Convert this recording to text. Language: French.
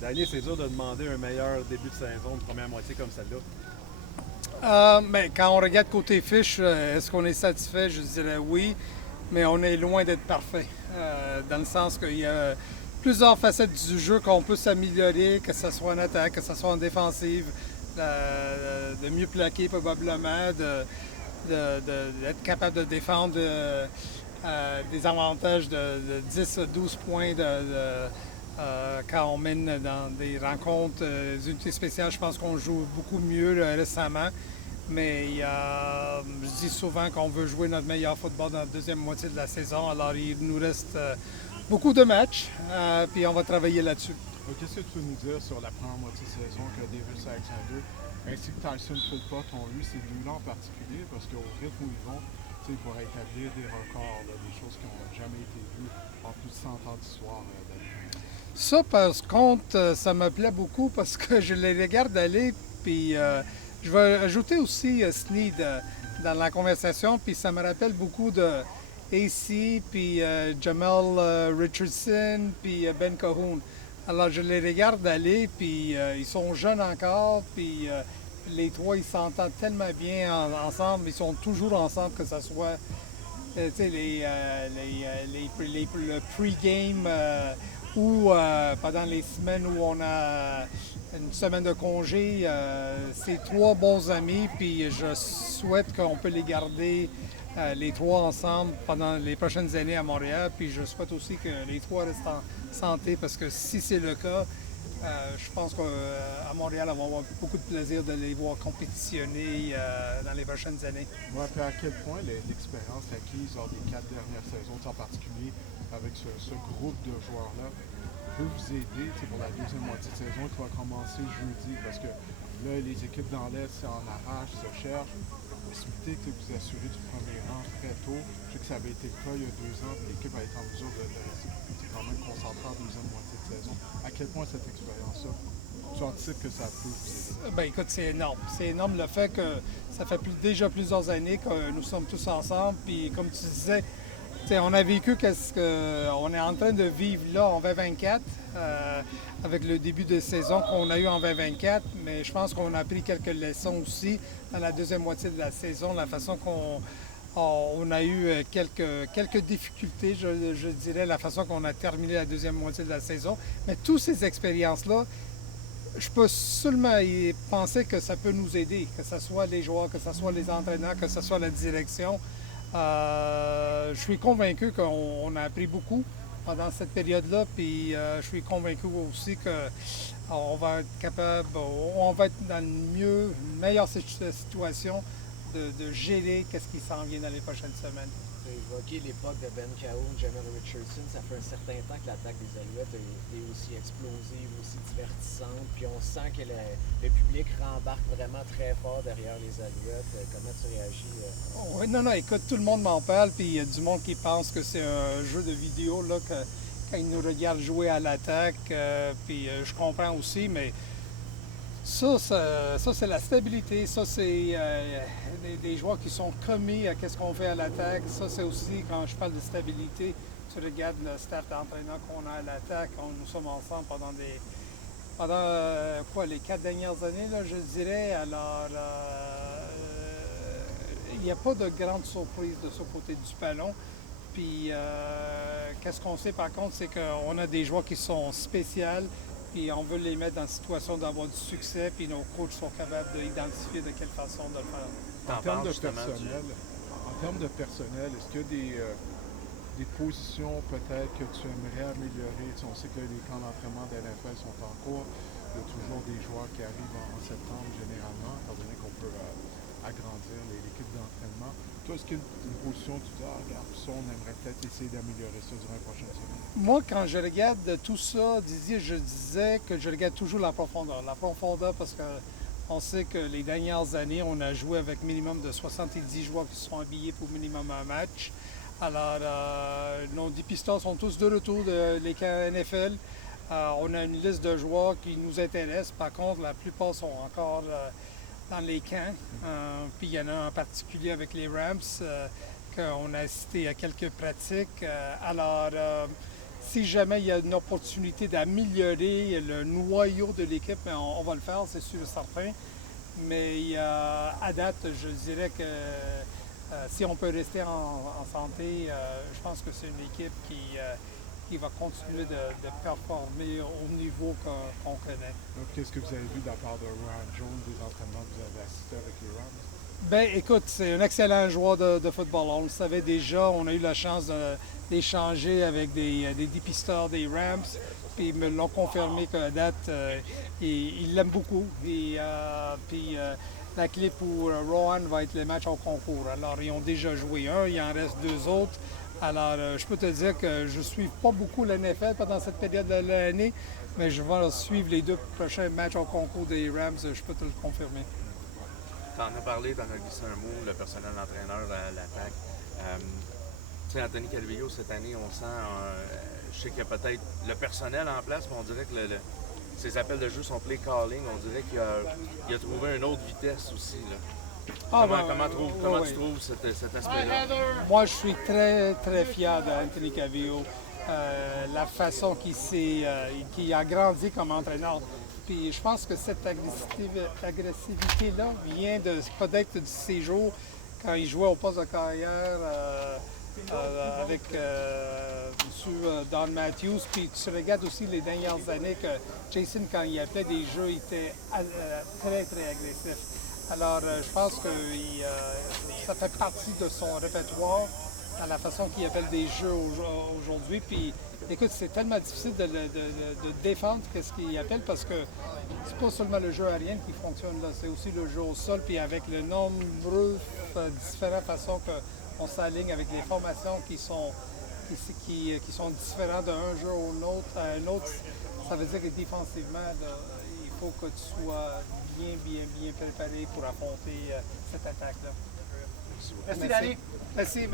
Danny, c'est dur de demander un meilleur début de saison, une première moitié comme celle-là. Ben, quand on regarde côté fiche, est-ce qu'on est satisfait? Je dirais oui, mais on est loin d'être parfait. Dans le sens qu'il y a plusieurs facettes du jeu qu'on peut s'améliorer, que ce soit en attaque, que ce soit en défensive, de mieux plaquer probablement, d'être capable de défendre des avantages de 10 à 12 points quand on mène dans des rencontres, des unités spéciales. Je pense qu'on joue beaucoup mieux récemment. Mais je dis souvent qu'on veut jouer notre meilleur football dans la deuxième moitié de la saison. Alors il nous reste beaucoup de matchs, puis on va travailler là-dessus. Qu'est-ce que tu peux nous dire sur la première moitié de saison que Davis Alexander ainsi que Tyson Philpott ont eu ces deux-là en particulier? Parce qu'au rythme où ils vont, ils pourraient établir des records, là, des choses qui n'ont jamais été vues en plus de 100 ans d'histoire Ça, par contre, ça me plaît beaucoup parce que je les regarde aller, puis je vais ajouter aussi Sneed dans la conversation, puis ça me rappelle beaucoup de AC, puis Jamal Richardson, puis Ben Cahoon. Alors je les regarde aller, puis ils sont jeunes encore, puis les trois, ils s'entendent tellement bien ensemble, ils sont toujours ensemble, que ce soit le pre-game ou pendant les semaines où on a une semaine de congé, c'est trois bons amis, puis je souhaite qu'on peut les garder les trois ensemble pendant les prochaines années à Montréal, puis je souhaite aussi que les trois restent en santé, parce que si c'est le cas, je pense qu'à Montréal, on va avoir beaucoup de plaisir de les voir compétitionner dans les prochaines années. Ouais, puis à quel point l'expérience acquise lors des 4 dernières saisons, en particulier avec ce groupe de joueurs-là, peut vous aider pour la deuxième moitié de saison qui va commencer jeudi? Parce que là, les équipes dans l'Est en arrachent, se cherchent. Possibilité que vous assurez du premier rang très tôt. Je sais que ça avait été le cas il y a 2 ans, puis l'équipe a été en mesure de rester quand même concentrée en deuxième moitié de saison. À quel point cette expérience-là, tu anticipes que ça peut vous aider? Ben écoute, c'est énorme. C'est énorme le fait que ça fait déjà plusieurs années que nous sommes tous ensemble. Puis comme tu disais, on a vécu qu'est-ce qu'on est en train de vivre là en 2024, avec le début de saison qu'on a eu en 2024. Mais je pense qu'on a appris quelques leçons aussi dans la deuxième moitié de la saison, la façon qu'on a eu quelques difficultés, je dirais, la façon qu'on a terminé la deuxième moitié de la saison. Mais toutes ces expériences-là, je peux seulement y penser que ça peut nous aider, que ce soit les joueurs, que ce soit les entraîneurs, que ce soit la direction. Je suis convaincu qu'on a appris beaucoup pendant cette période-là, puis je suis convaincu aussi qu'on va être capable, on va être dans une meilleure situation de gérer qu'est-ce qui s'en vient dans les prochaines semaines. Tu as évoqué l'époque de Ben Cahoon, Jamal Richardson. Ça fait un certain temps que l'attaque des Alouettes est aussi explosive, aussi divertissante. Puis on sent que le public rembarque vraiment très fort derrière les Alouettes. Comment tu réagis? Oui, non, non, écoute, tout le monde m'en parle, puis il y a du monde qui pense que c'est un jeu de vidéo, là, quand ils nous regardent jouer à l'attaque, puis je comprends aussi, mais ça, c'est la stabilité. Ça, c'est des joueurs qui sont commis à ce qu'on fait à l'attaque. Ça, c'est aussi, quand je parle de stabilité, tu regardes le staff d'entraîneur qu'on a à l'attaque. Nous sommes ensemble pendant les 4 dernières années, là, je dirais. Alors, il n'y a pas de grande surprise de ce côté du ballon. Puis, qu'est-ce qu'on sait par contre, c'est qu'on a des joueurs qui sont spéciaux, puis on veut les mettre dans une situation d'avoir du succès, puis nos coachs sont capables d'identifier de quelle façon de le faire. En T'en termes parles de justement personnel, est-ce qu'il y a des positions peut-être que tu aimerais améliorer? On sait que les camps d'entraînement de l'NFL sont en cours. Il y a toujours des joueurs qui arrivent en septembre généralement, étant donné qu'on peut agrandir l'équipe d'entraînement. Toi, est-ce qu'il y a une position où tu dis, ah, regarde, ça, on aimerait peut-être essayer d'améliorer ça durant les prochaines semaines? Moi, quand je regarde tout ça, Didier, je disais que je regarde toujours la profondeur. La profondeur parce que on sait que les dernières années, on a joué avec minimum de 70 joueurs qui sont habillés pour minimum un match. Alors, nos dépisteurs sont tous de retour de l'équipe NFL. On a une liste de joueurs qui nous intéressent. Par contre, la plupart sont encore dans les camps. Puis il y en a en particulier avec les Rams qu'on a assisté à quelques pratiques. Alors, si jamais il y a une opportunité d'améliorer le noyau de l'équipe, ben, on va le faire, c'est sûr et certain. Mais à date, je dirais que si on peut rester en santé, je pense que c'est une équipe qui va continuer de performer au niveau qu'on connaît. Donc, qu'est-ce que vous avez vu de la part de Ryan Jones, des entraînements que vous avez assistés avec les Rams? Ben, écoute, c'est un excellent joueur de football. On le savait déjà. On a eu la chance d'échanger avec des dépisteurs des Rams. Puis ils me l'ont confirmé qu'à date, ils l'aiment beaucoup. Puis la clé pour Rohan va être les matchs au concours. Alors, ils ont déjà joué un, il en reste deux autres. Alors, je peux te dire que je ne suis pas beaucoup la NFL pendant cette période de l'année, mais je vais suivre les deux prochains matchs au concours des Rams, je peux te le confirmer. Tu en as parlé, tu en as glissé un mot, le personnel d'entraîneur, l'attaque. Tu sais, Anthony Calvillo, cette année, on sent, je sais qu'il y a peut-être le personnel en place, mais on dirait que ses appels de jeu, son play calling, on dirait qu'il a trouvé une autre vitesse aussi. Là. Comment tu trouves cet aspect-là? Moi, je suis très, très fier d'Anthony Calvillo. La façon qu'il a grandi comme entraîneur. Puis je pense que cette agressivité-là vient peut-être de ses jours quand il jouait au poste de carrière avec M. Don Matthews. Puis tu regardes aussi les dernières années que Jason, quand il appelait des jeux, il était très, très agressif. Alors, je pense que ça fait partie de son répertoire dans la façon qu'il appelle des jeux aujourd'hui. Puis, écoute, c'est tellement difficile de défendre ce qu'il appelle parce que c'est pas seulement le jeu aérien qui fonctionne là, c'est aussi le jeu au sol. Puis avec le nombreux différentes façons qu'on s'aligne avec les formations qui sont différentes d'un jeu à un autre, ça veut dire que défensivement, là, il faut que tu sois bien préparé pour affronter cette attaque-là. Merci, Danny. Merci.